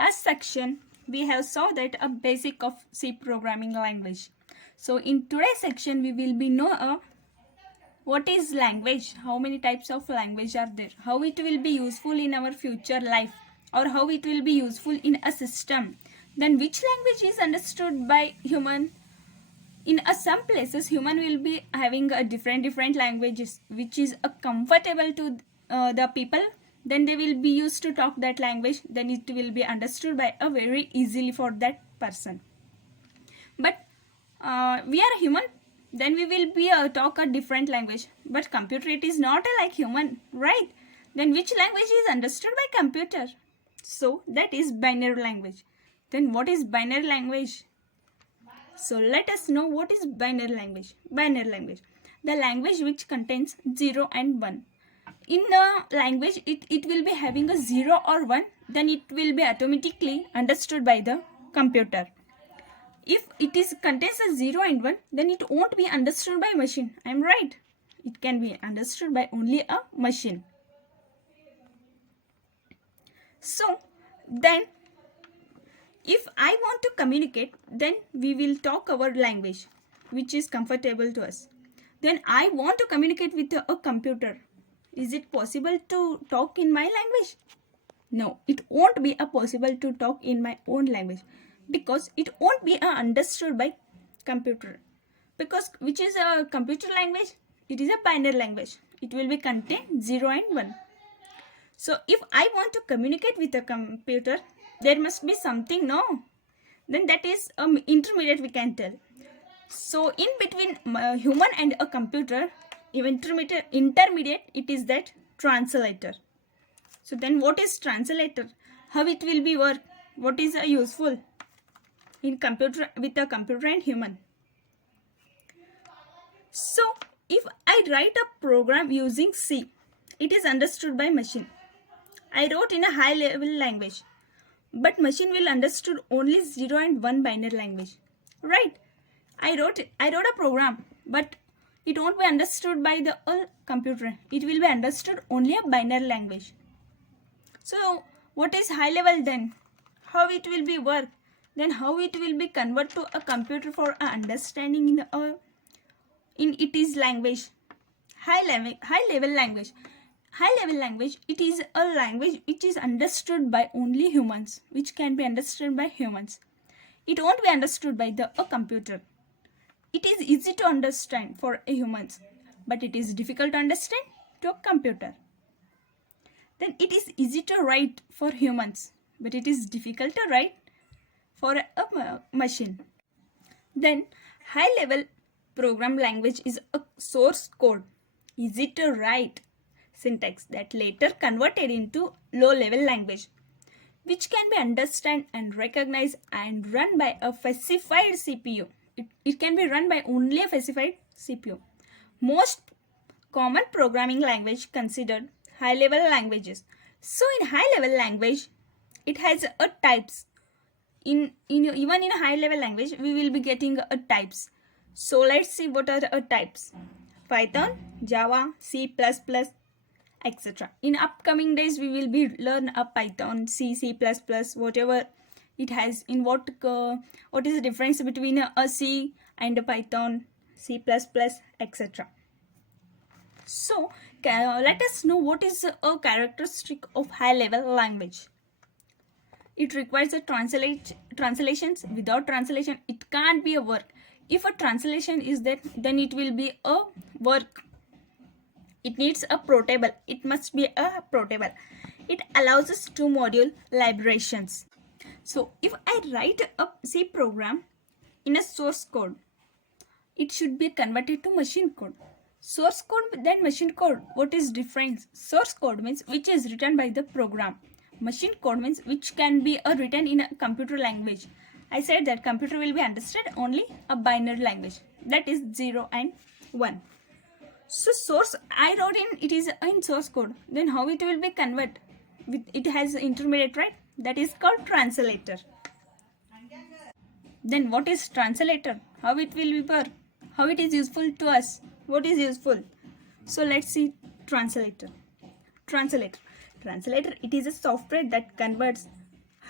last section, we have saw that a basic of C programming language. So in today's section, we will be know what is language, how many types of language are there, how it will be useful in our future life, or how it will be useful in a system. Then which language is understood by human. In some places, human will be having a different languages which is comfortable to the people. Then they will be used to talk that language. Then it will be understood by a very easily for that person. But we are human. Then we will be talk a different language. But computer, it is not like human, right? Then which language is understood by computer? So that is binary language. Then what is binary language? So let us know what is binary language. Binary language, the language which contains 0 and 1. In a language, it will be having a 0 or 1, then it will be automatically understood by the computer. If it is contains a 0 and 1, then it won't be understood by machine. I am right. It can be understood by only a machine. So then if I want to communicate, then we will talk our language which is comfortable to us. Then I want to communicate with a computer. Is it possible to talk in my language? No, it won't be possible to talk in my own language, because it won't be understood by computer. Because which is a computer language? It is a binary language. It will be contain 0 and 1. So if I want to communicate with a computer, there must be something, no? Then that is intermediate, we can tell. So in between human and a computer, intermediate, it is that translator. So then what is translator? How it will be work? What is useful in computer, with a computer and human? So if I write a program using C, it is understood by machine. I wrote in a high level language, but machine will understood only 0 and 1 binary language, right? I wrote a program, but it won't be understood by the computer. It will be understood only a binary language. So what is high level then? How it will be work? Then how it will be convert to a computer for understanding in it is language. High level language. High level language, it is a language which is understood by only humans, which can be understood by humans. It won't be understood by a computer. It is easy to understand for humans, but it is difficult to understand to a computer. Then it is easy to write for humans, but it is difficult to write for a machine. Then high level program language is a source code, easy to write syntax that later converted into low level language, which can be understood and recognized and run by a specified CPU. It can be run by only a specified CPU. Most common programming language considered high level languages. So in high level language, it has a types. Even in a high level language, we will be getting a types. So let's see what are the types. Python, Java, C++, etc. In upcoming days, we will be learn a Python, C++, whatever it has. In what is the difference between a C and a Python, C++, etc. So let us know what is a characteristic of high level language. It requires a translations. Without translation, it can't be a work. If a translation is there, then it will be a work. It needs a portable. It must be a portable. It allows us to module liberations. So if I write a C program in a source code, it should be converted to machine code. Source code then machine code. What is difference? Source code means which is written by the program. Machine code means which can be written in a computer language. I said that computer will be understood only a binary language, that is 0 and 1. So source I wrote it is in source code. Then how it will be convert? It has intermediate, right? That is called translator. Then what is translator? How it will be work? How it is useful to us? What is useful? So let's see translator. Translator, it is a software that converts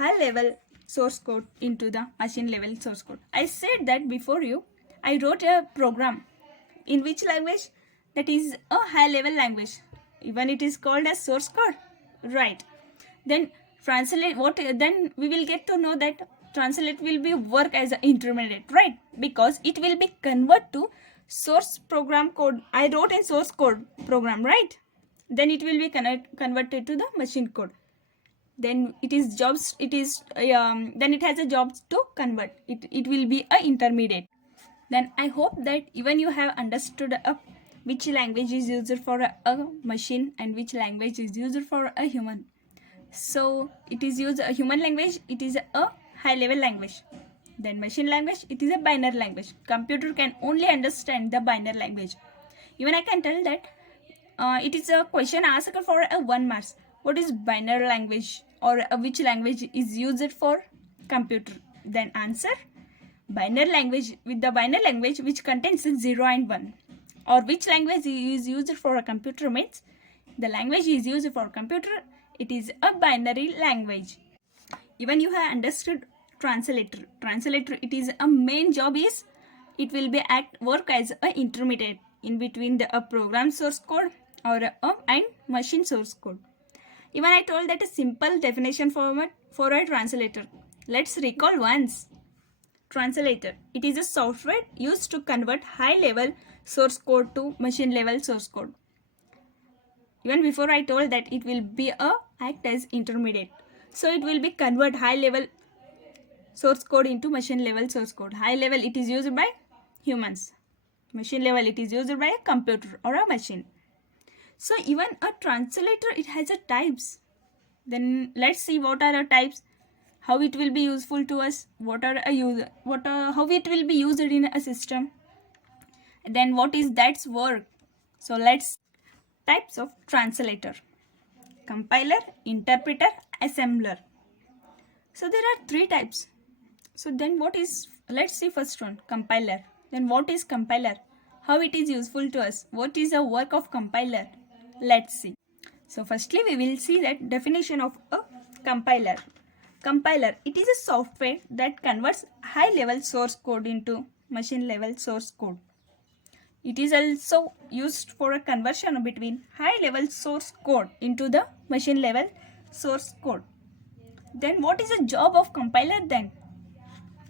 high level source code into the machine level source code. I said that before you. I wrote a program. In which language? That is a high level language. Even it is called as source code. Right. Then translate what? Then we will get to know that translate will be work as an intermediate, right? Because it will be convert to source program code. I wrote a source code program, right? Then it will be converted to the machine code. Then it is jobs. Then it has a jobs to convert. It will be a intermediate. Then I hope that even you have understood which language is used for a machine and which language is used for a human. So it is used a human language, it is a high level language. Then machine language, it is a binary language. Computer can only understand the binary language. Even I can tell that it is a question asked for a 1 marks. What is binary language or which language is used for computer? Then answer binary language with the binary language which contains 0 and 1. Or which language is used for a computer means the language is used for computer, it is a binary language. Even you have understood translator. Translator, it is a main job is it will be work as a intermediate in between the program source code or and machine source code. Even I told that a simple definition format for a translator. Let's recall once. Translator, it is a software used to convert high level source code to machine level source code. Even before I told that it will be act as intermediate. So it will be convert high level source code into machine level source code. High level it is used by humans. Machine level it is used by a computer or a machine. So even a translator it has a types. Then let's see what are the types. How it will be useful to us, how it will be used in a system, then what is that's work. So let's types of translator: compiler, interpreter, assembler. So there are 3 types. So then what is, let's see first one, compiler. Then what is compiler, how it is useful to us, what is the work of compiler? Let's see. So firstly we will see that definition of a compiler. Compiler, it is a software that converts high level source code into machine level source code. It is also used for a conversion between high level source code into the machine level source code. Then what is the job of compiler then?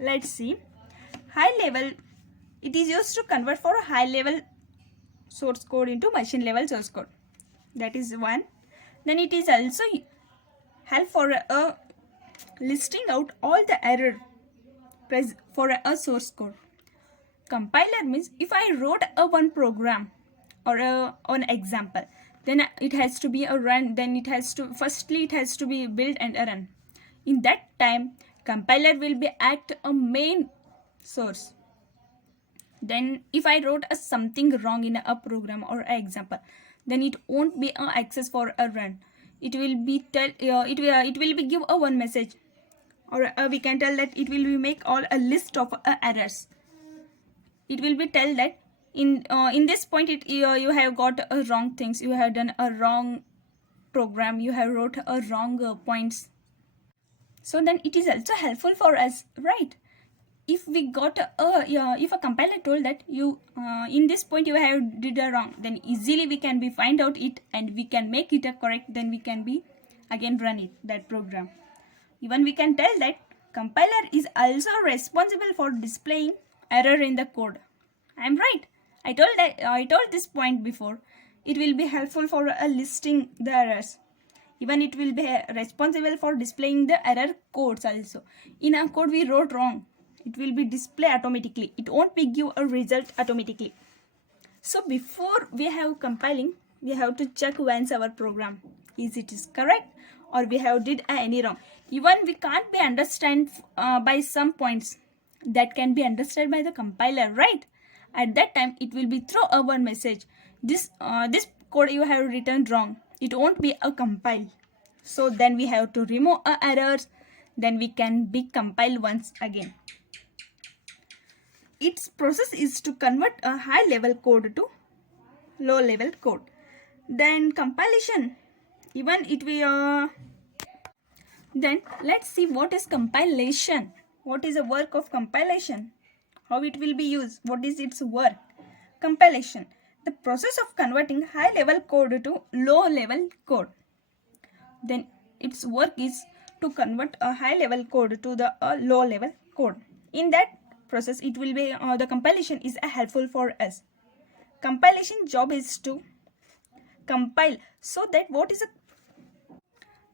Let's see. High level, it is used to convert for a high level source code into machine level source code. That is one. Then it is also help for a listing out all the error for a source code. Compiler means if I wrote a one program or an example, then it has to be a run, then it has to be built and a run. In that time compiler will be act a main source. Then if I wrote something wrong in a program or an example, then it won't be access for a run. It will be it will be give a one message, or we can tell that it will be make all a list of errors. It will be tell that in this point you have got wrong things, you have done a wrong program, you have wrote a wrong points. So then it is also helpful for us, right? If we got if a compiler told that you in this point you have did a wrong, then easily we can be find out it and we can make it a correct, then we can be again run it that program. Even we can tell that compiler is also responsible for displaying error in the code. I am right. I told this point before. It will be helpful for listing the errors. Even it will be responsible for displaying the error codes also. In a code we wrote wrong, it will be display automatically. It won't be give a result automatically. So before we have compiling, we have to check once our program is correct or we have did any wrong. Even we can't be understand by some points that can be understood by the compiler, right? At that time it will be throw a one message, this code you have written wrong, it won't be a compile. So then we have to remove errors, then we can be compile once again. Its process is to convert a high level code to low level code. Then compilation, even it will Then let's see what is compilation. What is the work of compilation? How it will be used? What is its work? Compilation, the process of converting high level code to low level code. Then its work is to convert a high level code to the low level code. In that process, it will be the compilation is helpful for us. Compilation job is to compile, so that what is a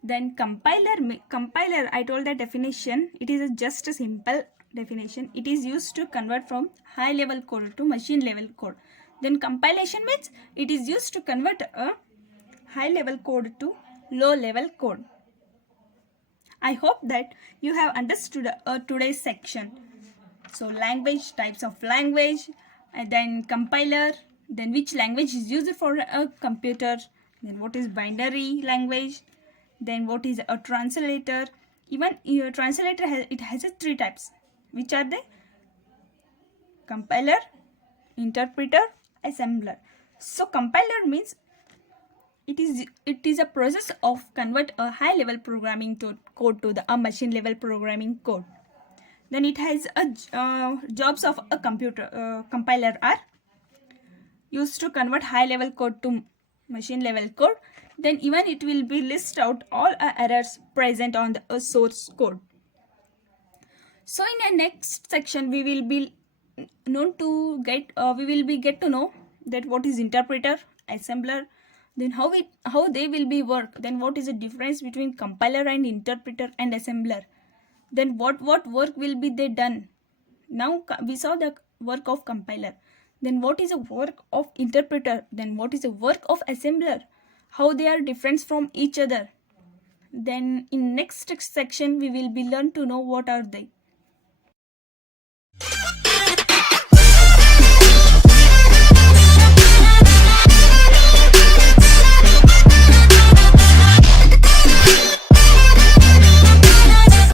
then compiler, I told the definition, it is just a simple definition. It is used to convert from high level code to machine level code. Then compilation means it is used to convert a high level code to low level code. I hope that you have understood today's section. So language, types of language, and then compiler, then which language is used for a computer, then what is binary language, then what is a translator. Even your translator it has three types. Which are they? Compiler, interpreter, assembler. So compiler means it is a process of convert a high level programming code to a machine level programming code. Then it has a jobs of a compiler are used to convert high level code to machine level code. Then even it will be list out all errors present on the source code. So in the next section we will be get to know that what is interpreter, assembler, then how they will be work, then what is the difference between compiler and interpreter and assembler, then what work will be they done. Now we saw the work of compiler, then what is the work of interpreter, then what is the work of assembler, how they are different from each other. Then in next section we will be learn to know what are they.